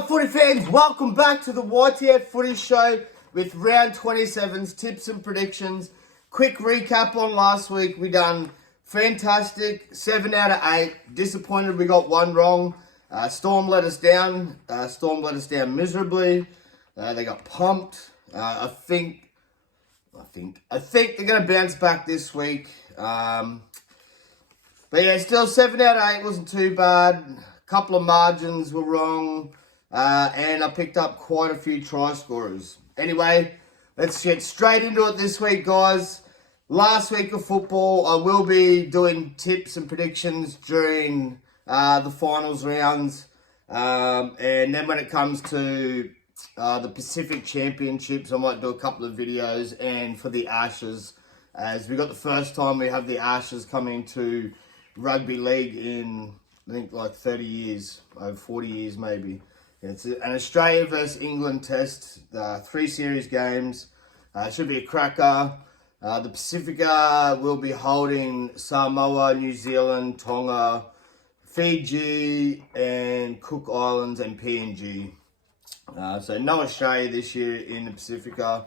up, footy fans? Welcome back to the YTF Footy Show with round 27's tips and predictions. Quick recap on last week. We done fantastic, 7 out of 8. Disappointed we got one wrong. Storm let us down. Storm let us down miserably. They got pumped. I think they're going to bounce back this week. But yeah, still 7 out of 8 wasn't too bad. Couple of margins were wrong, and I picked up quite a few try scorers. Anyway, let's get straight into it this week, guys. Last week of football, I will be doing tips and predictions during the finals rounds, and then when it comes to the Pacific Championships, I might do a couple of videos, and for the Ashes, as we got the first time we have the Ashes coming to rugby league in, I think, like 30 years, over 40 years maybe. It's an Australia versus England test, 3 series games. It should be a cracker. The Pacifica will be holding Samoa, New Zealand, Tonga, Fiji, and Cook Islands and PNG. So no Australia this year in the Pacifica.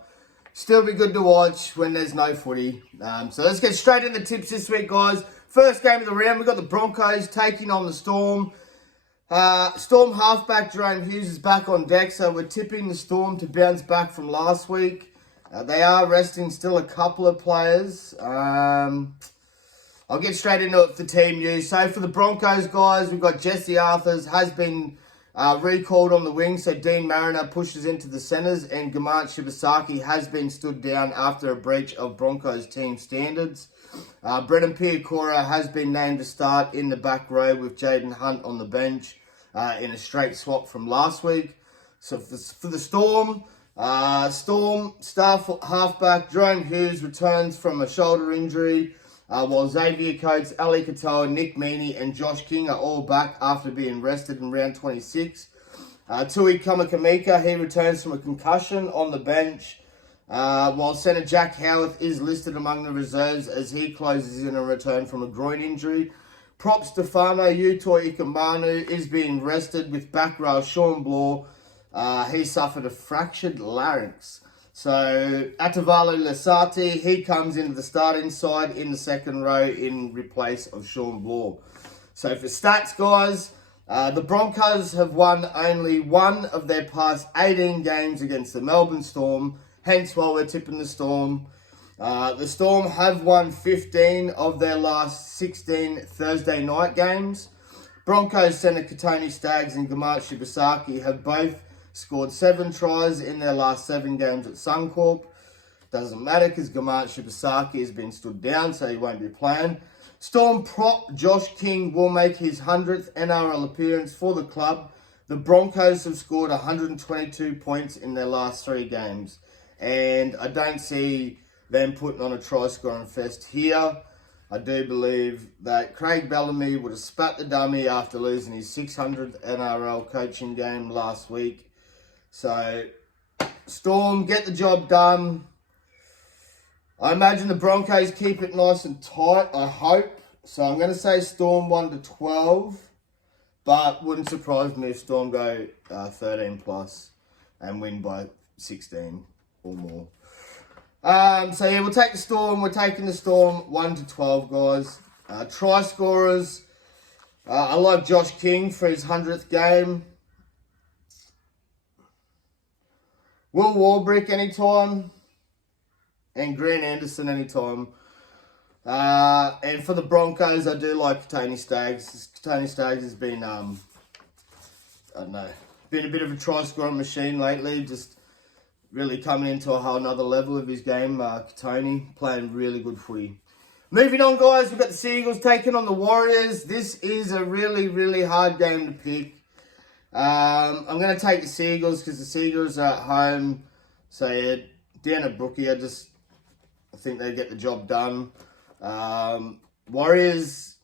Still be good to watch when there's no footy. So let's get straight into the tips this week, guys. First game of the round, we've got the Broncos taking on the Storm. Storm halfback Jerome Hughes is back on deck, so we're tipping the Storm to bounce back from last week. They are resting still a couple of players. I'll get straight into it for team news. So for the Broncos, guys, we've got Jesse Arthurs has been recalled on the wing, so Dean Mariner pushes into the centres, and Gamart Shibasaki has been stood down after a breach of Broncos team standards. Brendan Piakora has been named to start in the back row with Jaden Hunt on the bench in a straight swap from last week. So for the Storm, Storm staff halfback Jerome Hughes returns from a shoulder injury, while Xavier Coates, Ali Katoa, Nick Meaney and Josh King are all back after being rested in round 26. Tui Kamakamika, he returns from a concussion on the bench, while centre Jack Howarth is listed among the reserves as he closes in a return from a groin injury. Prop Stefano Utoi Ikamanu is being rested with back row Sean Bloor. He suffered a fractured larynx. So Atavalu Lesati, he comes into the starting side in the second row in replace of Sean Bloor. So for stats, guys, the Broncos have won only one of their past 18 games against the Melbourne Storm. Hence why we're tipping the Storm. The Storm have won 15 of their last 16 Thursday night games. Broncos centre Katoni Staggs and Gamart Shibasaki have both scored 7 tries in their last 7 games at Suncorp. Doesn't matter because Gamart Shibasaki has been stood down, so he won't be playing. Storm prop Josh King will make his 100th NRL appearance for the club. The Broncos have scored 122 points in their last 3 games. And I don't see them putting on a try-scoring fest here. I do believe that Craig Bellamy would have spat the dummy after losing his 600th NRL coaching game last week. So, Storm, get the job done. I imagine the Broncos keep it nice and tight, I hope. So I'm going to say Storm 1-12. But wouldn't surprise me if Storm go 13 plus and win by 16 or more. So yeah, we'll take the Storm. We're taking the Storm 1-12, guys. Try scorers. I like Josh King for his 100th game. Will Warbrick anytime. And Grant Anderson anytime. And for the Broncos, I do like Tony Staggs. Tony Staggs has been, I don't know, been a bit of a try scoring machine lately. Just really coming into a whole nother level of his game. Tony playing really good footy. Moving on, guys, we've got the Seagulls taking on the Warriors. This is a really, really hard game to pick. I'm going to take the Seagulls because the Seagulls are at home. So, yeah, down at Brookie, I think they get the job done. Warriors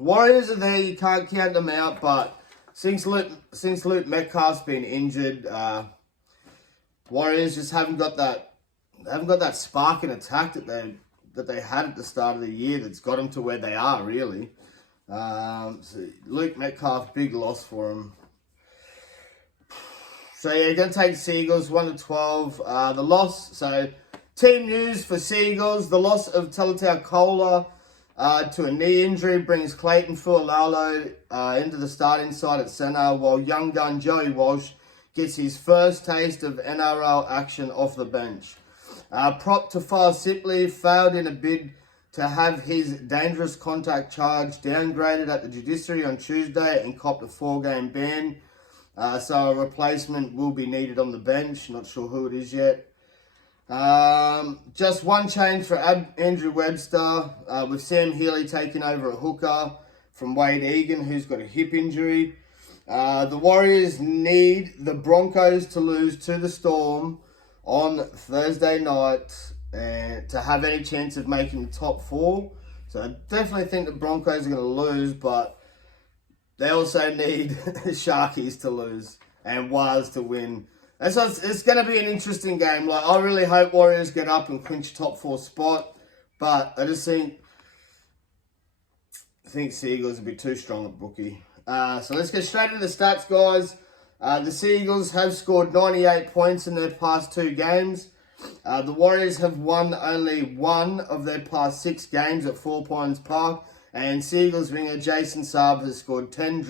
are there. You can't count them out. But since Luke Metcalf's been injured, Warriors just haven't got that spark in attack that they had at the start of the year that's got them to where they are, really. So Luke Metcalf, big loss for him. So yeah, going to take Seagulls 1-12. The loss, so team news for Seagulls, the loss of Talatau Kola to a knee injury brings Clayton Fualalo into the starting side at centre, while young gun Joey Walsh gets his first taste of NRL action off the bench. Prop Tafar Sipley failed in a bid to have his dangerous contact charge downgraded at the judiciary on Tuesday and copped a 4-game ban. So a replacement will be needed on the bench. Not sure who it is yet. Just one change for Andrew Webster, with Sam Healy taking over at hooker from Wade Egan, who's got a hip injury. The Warriors need the Broncos to lose to the Storm on Thursday night to have any chance of making the top 4. So I definitely think the Broncos are going to lose, but they also need Sharkies to lose and Waz to win. And so it's going to be an interesting game. Like, I really hope Warriors get up and clinch a top 4 spot, but I just think Seagulls will be too strong at bookie. So let's get straight into the stats, guys. The Seagulls have scored 98 points in their past 2 games. The Warriors have won only 1 of their past 6 games at Four Pines Park. And Seagulls winger Jason Saab has scored 10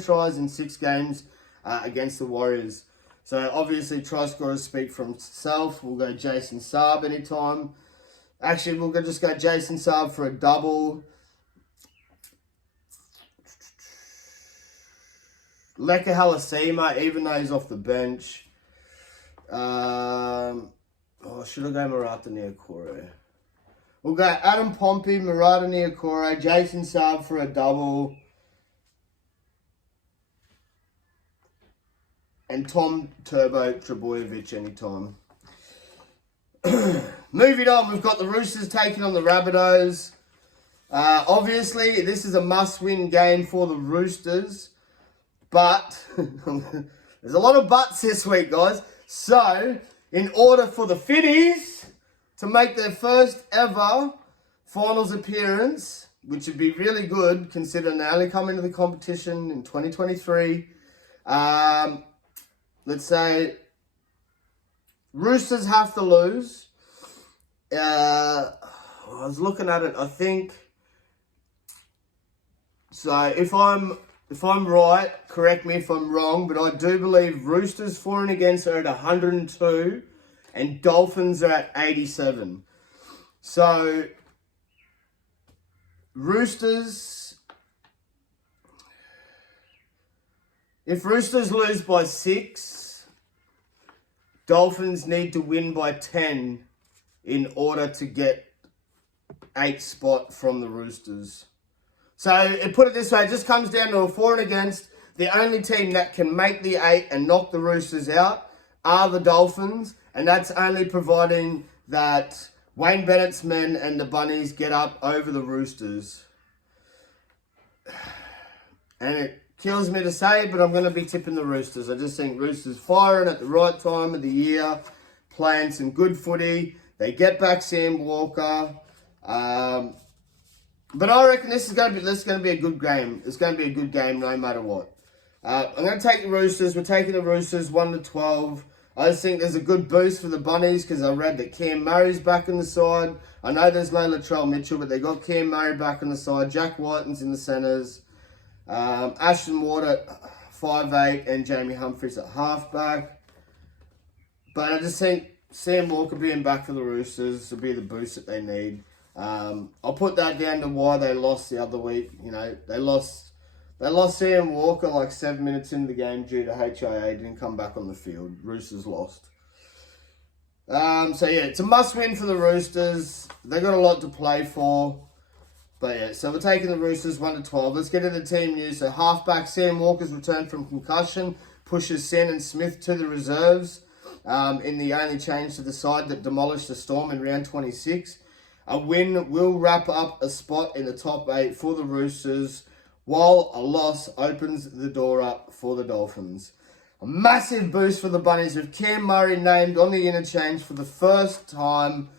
tries in 6 games against the Warriors. So obviously try scorers speak for himself. We'll go Jason Saab anytime. Actually, we'll just go Jason Saab for a double. Leka Halasima, even though he's off the bench. Should I go Murata Niokore? We'll go Adam Pompey, Murata Niokore, Jason Saab for a double. And Tom Turbo Trebojevic anytime. Moving on, we've got the Roosters taking on the Rabbidos. Obviously, this is a must-win game for the Roosters. But there's a lot of buts this week, guys. So, in order for the Fitties to make their first ever finals appearance, which would be really good considering they only come into the competition in 2023, let's say Roosters have to lose. I was looking at it, I think. So if I'm right, correct me if I'm wrong, but I do believe Roosters for and against are at 102 and Dolphins are at 87. So Roosters, if Roosters lose by 6, Dolphins need to win by 10 in order to get 8th spot from the Roosters. So, put it this way, it just comes down to a for and against. The only team that can make the 8 and knock the Roosters out are the Dolphins, and that's only providing that Wayne Bennett's men and the Bunnies get up over the Roosters. And it kills me to say, but I'm going to be tipping the Roosters. I just think Roosters firing at the right time of the year, playing some good footy. They get back Sam Walker. But I reckon this is going to be a good game. It's going to be a good game no matter what. I'm going to take the Roosters. We're taking the Roosters 1-12. I just think there's a good boost for the Bunnies because I read that Cam Murray's back on the side. I know there's no Latrell Mitchell, but they got Cam Murray back on the side. Jack Whiten's in the centres. Ashton Ward at 5'8", and Jamie Humphries at halfback. But I just think Sam Walker being back for the Roosters will be the boost that they need. I'll put that down to why they lost the other week. You know, they lost Sam Walker like 7 minutes into the game due to HIA. Didn't come back on the field. Roosters lost. So yeah, it's a must-win for the Roosters. They got a lot to play for. But yeah, so we're taking the Roosters 1-12. Let's get into the team news. So halfback Sam Walker's returned from concussion pushes Sen and Smith to the reserves in the only change to the side that demolished the Storm in round 26. A win will wrap up a spot in the top 8 for the Roosters, while a loss opens the door up for the Dolphins. A massive boost for the Bunnies with Cam Murray named on the interchange for the first time,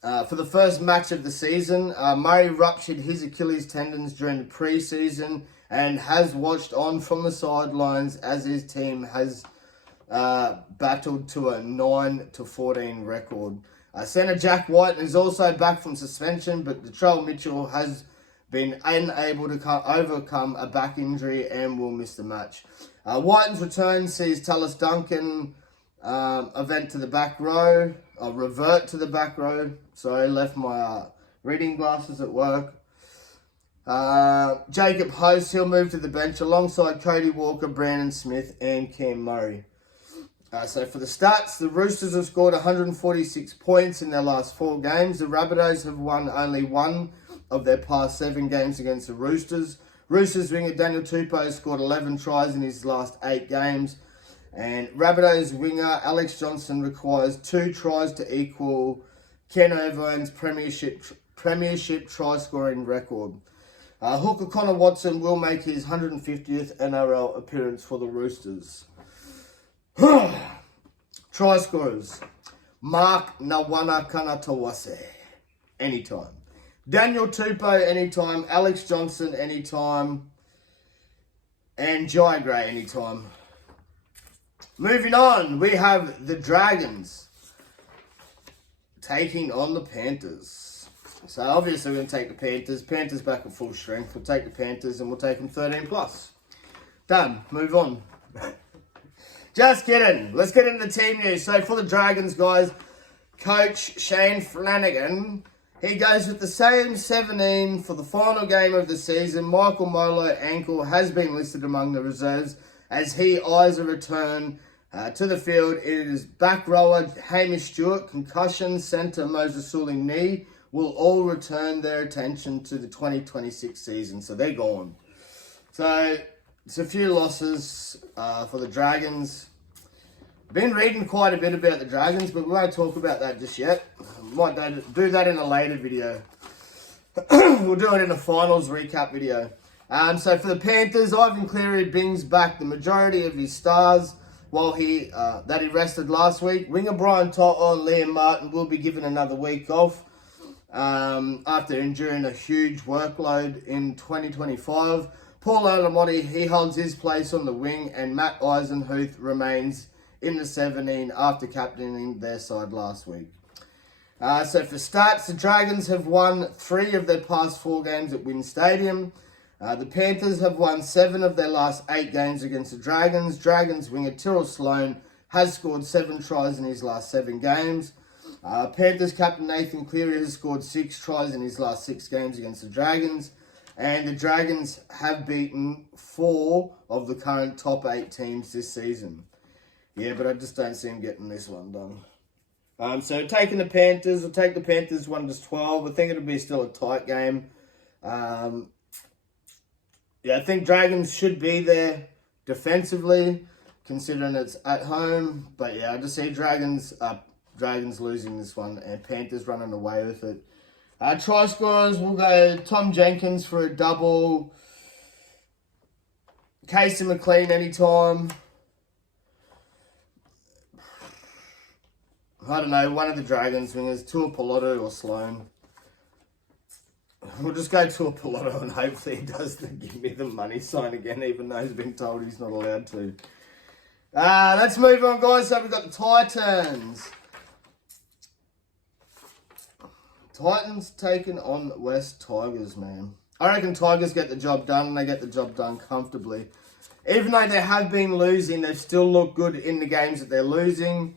for the first match of the season. Murray ruptured his Achilles tendons during the pre-season and has watched on from the sidelines as his team has battled to a 9-14 record. Centre Jack White is also back from suspension, but Latrell Mitchell has been unable to overcome a back injury and will miss the match. Whiten's return sees Tallis Duncan revert to the back row. Sorry, left my reading glasses at work. Jacob Host, he'll move to the bench alongside Cody Walker, Brandon Smith, and Cam Murray. So for the stats, the Roosters have scored 146 points in their last 4 games. The Rabbidos have won only 1 of their past 7 games against the Roosters. Roosters winger Daniel Tupou scored 11 tries in his last 8 games. And Rabbidos winger Alex Johnson requires 2 tries to equal Ken Irvine's premiership try-scoring record. Hooker Connor Watson will make his 150th NRL appearance for the Roosters. Try scorers. Mark Nawana Kanatawase, anytime. Daniel Tupou, anytime. Alex Johnson, anytime. And Jai Gray, anytime. Moving on, we have the Dragons taking on the Panthers. So obviously we're going to take the Panthers. Panthers back at full strength. We'll take the Panthers and we'll take them 13 plus. Done. Move on. Just kidding. Let's get into the team news. So for the Dragons, guys, Coach Shane Flanagan, he goes with the same 17 for the final game of the season. Michael Molo ankle has been listed among the reserves as he eyes a return to the field. It is back rower Hamish Stewart, concussion, centre Moses Suling knee will all return their attention to the 2026 season. So they're gone. So it's a few losses for the Dragons. Been reading quite a bit about the Dragons, but we won't talk about that just yet. Might do that in a later video. We'll do it in a finals recap video. So for the Panthers, Ivan Cleary brings back the majority of his stars while he rested last week. Winger Brian To'o and Liam Martin will be given another week off after enduring a huge workload in 2025. Paul Alamotti, he holds his place on the wing, and Matt Eisenhuth remains in the 17 after captaining their side last week. So for stats, the Dragons have won 3 of their past 4 games at Wynn Stadium. The Panthers have won 7 of their last 8 games against the Dragons. Dragons winger Tyrrell Sloan has scored 7 tries in his last 7 games. Panthers captain Nathan Cleary has scored 6 tries in his last 6 games against the Dragons. And the Dragons have beaten 4 of the current top 8 teams this season. Yeah, but I just don't see him getting this one done. So taking the Panthers, we'll take the Panthers 1-12. I think it'll be still a tight game. Yeah, I think Dragons should be there defensively, considering it's at home. But yeah, I just see Dragons losing this one and Panthers running away with it. Try scorers, we'll go Tom Jenkins for a double. Casey McLean anytime. I don't know, one of the Dragons wingers, Tua Piloto or Sloan. We'll just go Tua Piloto and hopefully he does give me the money sign again, even though he's been told he's not allowed to. Let's move on, guys. So we've got the Titans. Titans taking on West Tigers, man. I reckon Tigers get the job done, and they get the job done comfortably. Even though they have been losing, they still look good in the games that they're losing.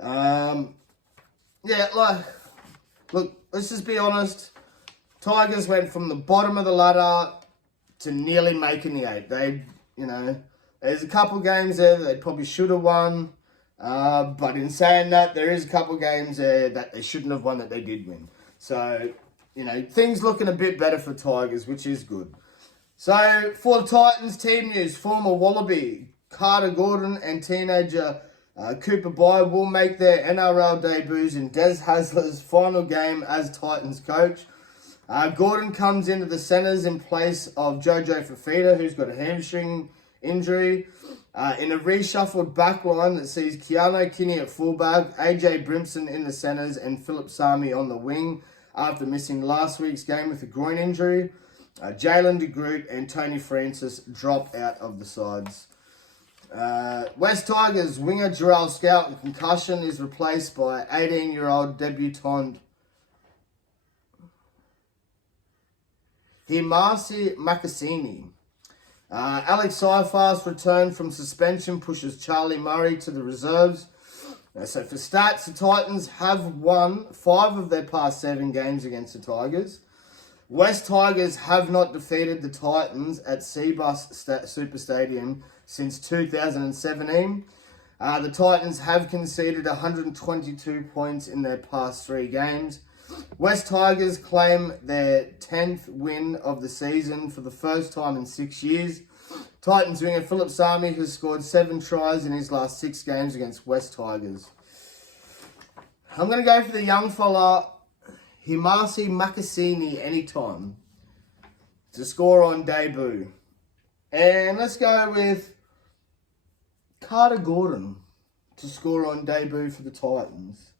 Yeah, look, let's just be honest. Tigers went from the bottom of the ladder to nearly making the 8. They, there's a couple games there that they probably should have won. But in saying that, there is a couple games there that they shouldn't have won that they did win. So, things looking a bit better for Tigers, which is good. So, for the Titans team news, former Wallaby Carter Gordon and teenager Cooper Bye will make their NRL debuts in Des Hasler's final game as Titans coach. Gordon comes into the centres in place of Jojo Fafita, who's got a hamstring injury. In a reshuffled backline that sees Keanu Kinney at fullback, AJ Brimson in the centres, and Philip Sami on the wing after missing last week's game with a groin injury. Jalen de Groot and Tony Francis drop out of the sides. West Tigers winger Jarrell Scout with concussion is replaced by 18-year-old debutant Himasi Makasini. Alex Seifast's return from suspension pushes Charlie Murray to the reserves. So for stats, the Titans have won 5 of their past 7 games against the Tigers. West Tigers have not defeated the Titans at Seabus Super Stadium since 2017. The Titans have conceded 122 points in their past 3 games. West Tigers claim their 10th win of the season for the first time in 6 years. Titans winger Philip Sami has scored 7 tries in his last 6 games against West Tigers. I'm going to go for the young fella, Himasi Makasini, anytime to score on debut. And let's go with Carter Gordon to score on debut for the Titans.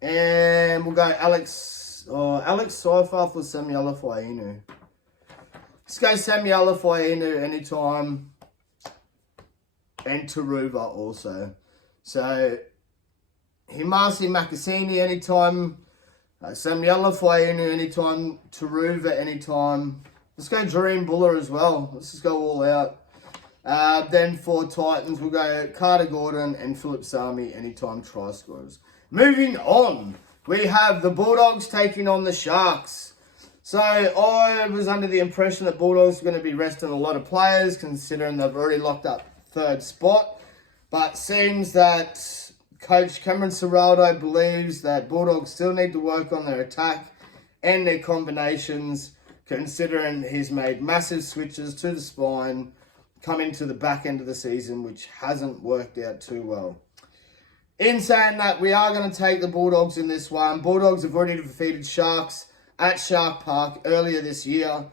And we'll go Alex Seifast or Samuel Fainu. Let's go Samuel Fainu anytime. And Taruva also. So, Himasi Makasini anytime. Samuel Fainu anytime. Taruva anytime. Let's go Dream Buller as well. Let's just go all out. Then for Titans, we'll go Carter Gordon and Philip Sami anytime try scorers. Moving on, we have the Bulldogs taking on the Sharks. So I was under the impression that Bulldogs were going to be resting a lot of players, considering they've already locked up 3rd spot. But seems that Coach Cameron Ciraldo believes that Bulldogs still need to work on their attack and their combinations, considering he's made massive switches to the spine coming to the back end of the season, which hasn't worked out too well. In saying that, we are going to take the Bulldogs in this one. Bulldogs have already defeated Sharks at Shark Park earlier this year.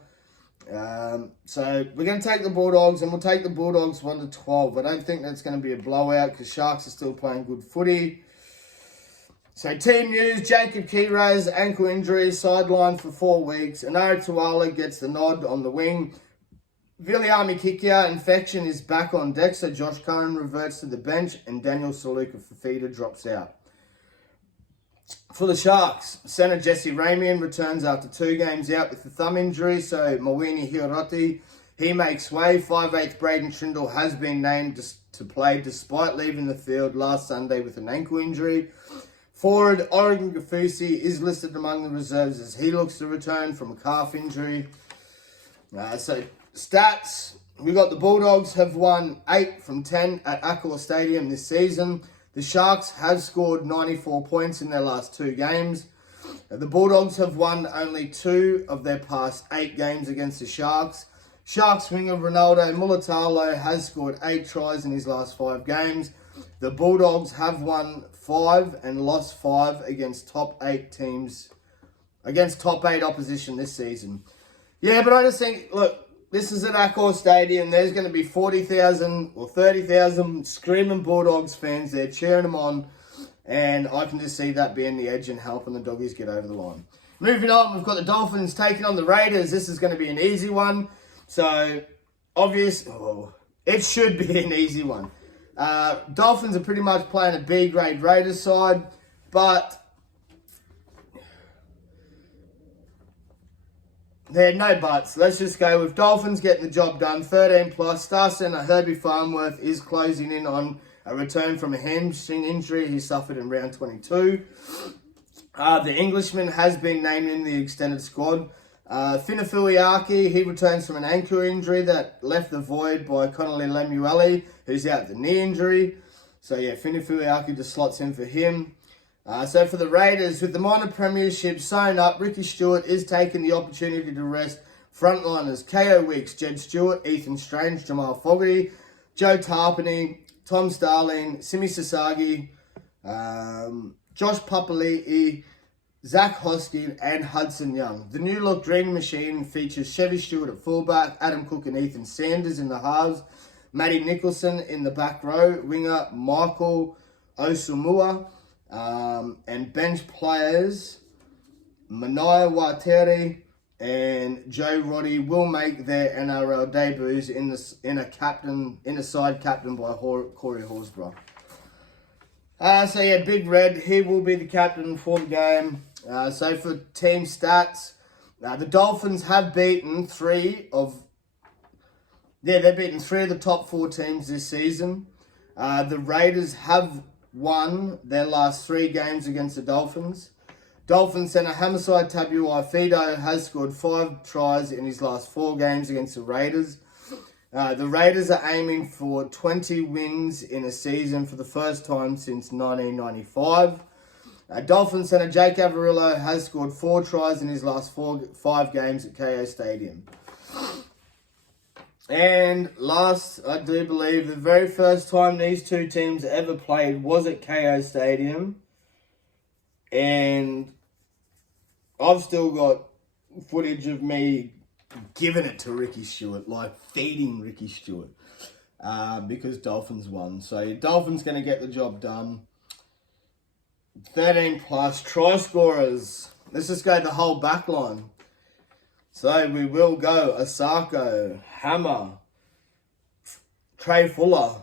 So we're going to take the Bulldogs, and we'll take the Bulldogs 1-12. I don't think that's going to be a blowout because Sharks are still playing good footy. So team news, Jacob Kira's ankle injury, sidelined for 4 weeks. Anara Tuala gets the nod on the wing. Viliami Kikia infection is back on deck, so Josh Curran reverts to the bench and Daniel Saluka Fafita drops out. For the Sharks, centre Jesse Ramian returns after 2 games out with a thumb injury, so Mawini Hiroti, he makes way. 5'8" Braden Trindle has been named to play despite leaving the field last Sunday with an ankle injury. Forward Oregon Gafusi is listed among the reserves as he looks to return from a calf injury. So stats, we got the Bulldogs have won 8 from 10 at Accor Stadium this season. The Sharks have scored 94 points in their last 2 games. The Bulldogs have won only 2 of their past 8 games against the Sharks. Sharks winger Ronaldo Mulatalo has scored 8 tries in his last 5 games. The Bulldogs have won 5 and lost 5 against top 8 teams, against top 8 opposition this season. Yeah, but I just think, look, this is at Accor Stadium. There's going to be 40,000 or 30,000 screaming Bulldogs fans there cheering them on. And I can just see that being the edge and helping the Doggies get over the line. Moving on, we've got the Dolphins taking on the Raiders. This is going to be an easy one. So, it should be an easy one. Dolphins are pretty much playing a B-grade Raiders side. But there are no buts. Let's just go with Dolphins getting the job done. 13 plus. Star centre Herbie Farnworth is closing in on a return from a hamstring injury he suffered in round 22. The Englishman has been named in the extended squad. Finafiliaki, he returns from an ankle injury that left the void by Connolly Lemueli, who's out with a knee injury. So yeah, Finafiliaki just slots in for him. So for the Raiders, with the minor premiership sewn up, Ricky Stewart is taking the opportunity to rest frontliners K.O. Weeks, Jed Stewart, Ethan Strange, Jamal Fogarty, Joe Tarpany, Tom Starling, Simi Sasagi, Josh Papali'i, Zach Hoskin, and Hudson Young. The new look Dream Machine features Chevy Stewart at fullback, Adam Cook and Ethan Sanders in the halves, Matty Nicholson in the back row, winger Michael Osumua, and bench players Manaia Wateri, and Joe Roddy will make their NRL debuts in a side captain by Corey Horsburgh. So yeah, Big Red, he will be the captain for the game. So for team stats, the Dolphins have beaten three of the top 4 teams this season. The Raiders have won their last 3 games against the Dolphins. Dolphins centre Hamasai Tabuai-Fidow has scored 5 tries in his last 4 games against the Raiders. The Raiders are aiming for 20 wins in a season for the first time since 1995. Dolphins centre Jake Averillo has scored 4 tries in his last 5 games at KO Stadium. And last, I do believe, the very first time these 2 teams ever played was at KO Stadium. And I've still got footage of me giving it to Ricky Stewart, like feeding Ricky Stewart, because Dolphins won. So Dolphins going to get the job done. 13 plus try scorers. Let's just go the whole back line. So we will go Asako, Hammer, Trey Fuller,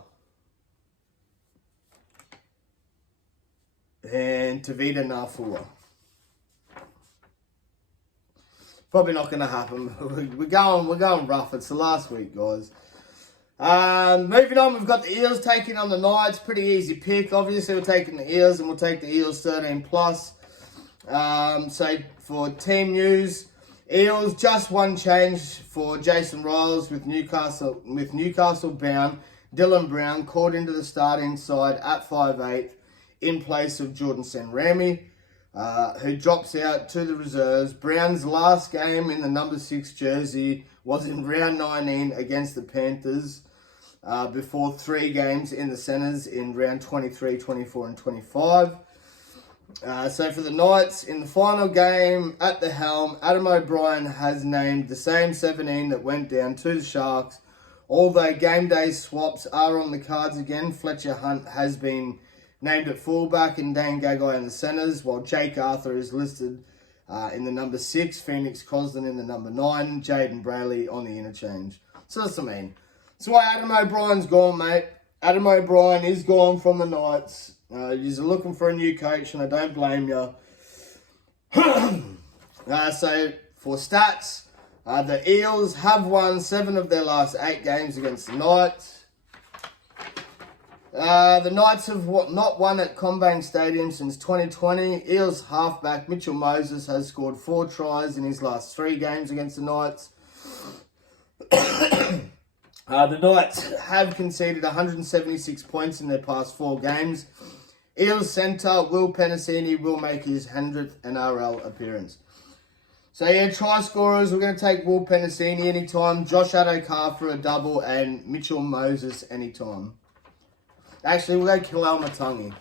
and Tavita Nafua. Probably not going to happen. We're going rough. It's the last week, guys. Moving on, we've got the Eels taking on the Knights. Pretty easy pick. Obviously, we're taking the Eels, and we'll take the Eels 13 plus. So for team news, Eels just one change for Jason Riles with Newcastle bound Dylan Brown called into the starting side at 5'8" in place of Jordan Sanrami, who drops out to the reserves. Brown's last game in the number 6 jersey was in round 19 against the Panthers, before 3 games in the centres in round 23, 24 and 25. So for the Knights, in the final game at the helm, Adam O'Brien has named the same 17 that went down to the Sharks. Although game day swaps are on the cards again, Fletcher Hunt has been named at fullback and Dan Gagai in the centres, while Jake Arthur is listed in the number 6, Phoenix Cosden in the number 9, Jaden Brayley on the interchange. So that's what I mean. That's why Adam O'Brien's gone, mate. Adam O'Brien is gone from the Knights. You're looking for a new coach, and I don't blame you. So, for stats, the Eels have won 7 of their last 8 games against the Knights. The Knights have not won at CommBank Stadium since 2020. Eels halfback Mitchell Moses has scored 4 tries in his last 3 games against the Knights. The Knights have conceded 176 points in their past 4 games. Eels centre Will Penasini will make his 100th NRL appearance. So yeah, try scorers, we're going to take Will Penasini anytime, Josh Adokar for a double, and Mitchell Moses anytime. Actually, we'll go Killel Matangi.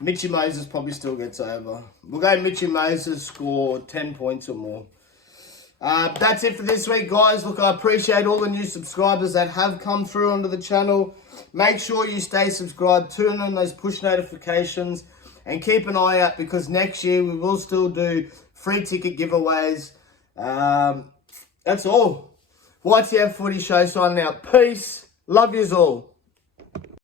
Mitchy Moses probably still gets over. We'll go Mitchy Moses, score 10 points or more. That's it for this week, guys. Look, I appreciate all the new subscribers that have come through onto the channel. Make sure you stay subscribed, turn on those push notifications, and keep an eye out because next year we will still do free ticket giveaways. That's all. YTF Footy Show signing out. Peace. Love yous all.